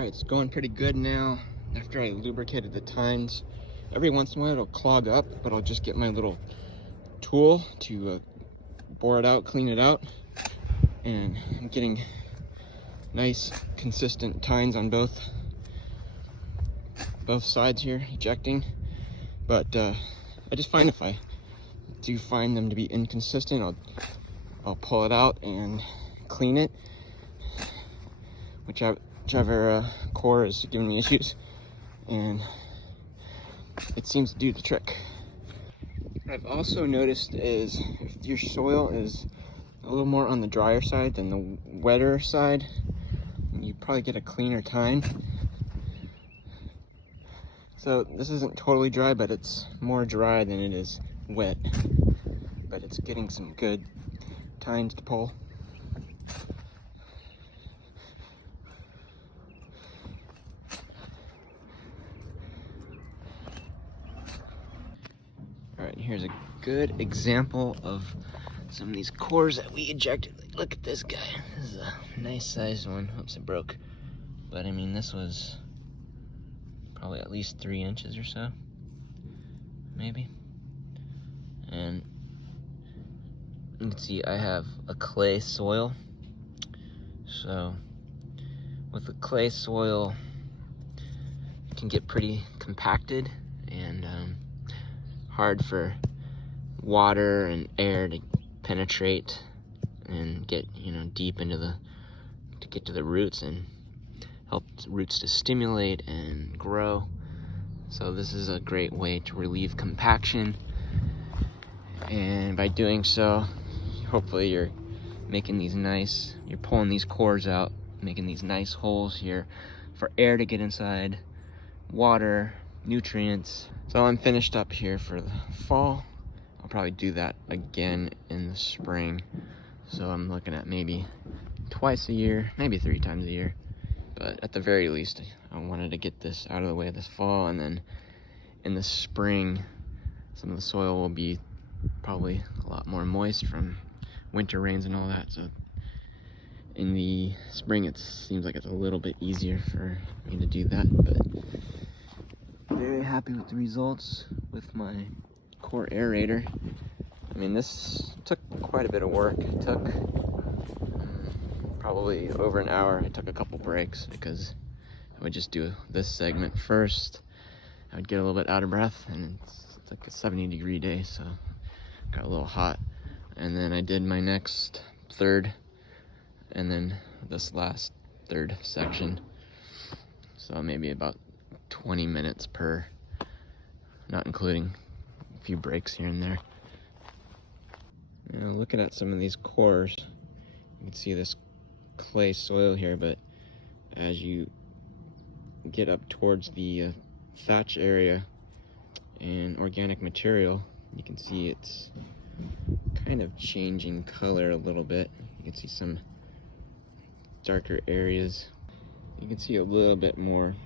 All right, it's going pretty good now. After I lubricated the tines, every once in a while it'll clog up, but I'll just get my little tool to bore it out, clean it out, and I'm getting nice consistent tines on both sides here, ejecting. But I just find if I do find them to be inconsistent, I'll pull it out and clean it, whichever core is giving me issues, and it seems to do the trick. What I've also noticed is if your soil is a little more on the drier side than the wetter side, you probably get a cleaner tine. So this isn't totally dry, but it's more dry than it is wet. But it's getting some good tines to pull. All right, here's a good example of some of these cores that we ejected. Look at this guy. This is a nice sized one. Oops, it broke. But I mean, this was probably at least 3 inches or so, maybe. And you can see I have a clay soil. So with the clay soil, it can get pretty compacted and hard for water and air to penetrate and get, deep into to get to the roots and help roots to stimulate and grow. So this is a great way to relieve compaction, and by doing so, hopefully you're pulling these cores out, making these nice holes here for air to get inside, water, nutrients. So I'm finished up here for the fall. I'll probably do that again in the spring. So I'm looking at maybe twice a year, maybe 3 times a year. But at the very least, I wanted to get this out of the way this fall, and then in the spring, some of the soil will be probably a lot more moist from winter rains and all that. So in the spring, it seems like it's a little bit easier for me to do that, but very happy with the results with my core aerator. I mean, this took quite a bit of work. It took probably over an hour. I took a couple breaks because I would just do this segment first. I would get a little bit out of breath, and it's like a 70-degree day, so it got a little hot. And then I did my next third, and then this last third section. So maybe about 20 minutes per, not including a few breaks here and there. Now, looking at some of these cores, you can see this clay soil here, but as you get up towards the thatch area and organic material, you can see it's kind of changing color a little bit. You can see some darker areas. You can see a little bit more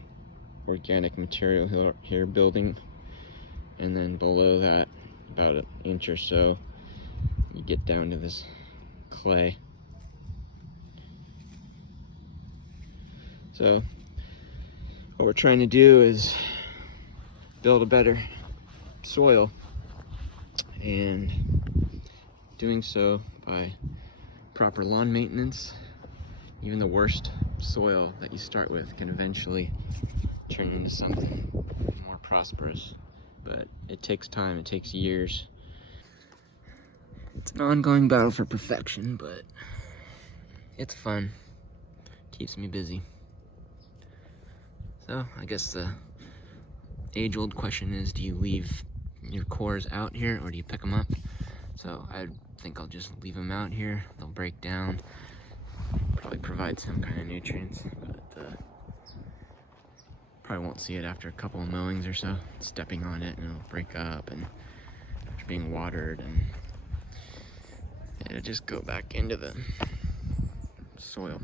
organic material here building, and then below that, about 1 inch or so, you get down to this clay. So what we're trying to do is build a better soil, and doing so by proper lawn maintenance. Even the worst soil that you start with can eventually turn into something more prosperous, but it takes time, it takes years. It's an ongoing battle for perfection, but it's fun, keeps me busy. So I guess the age-old question is, do you leave your cores out here or do you pick them up? So I think I'll just leave them out here. They'll break down, probably provide some kind of nutrients, but probably won't see it after a couple of mowings or so. Stepping on it and it'll break up, and after being watered, and it'll just go back into the soil.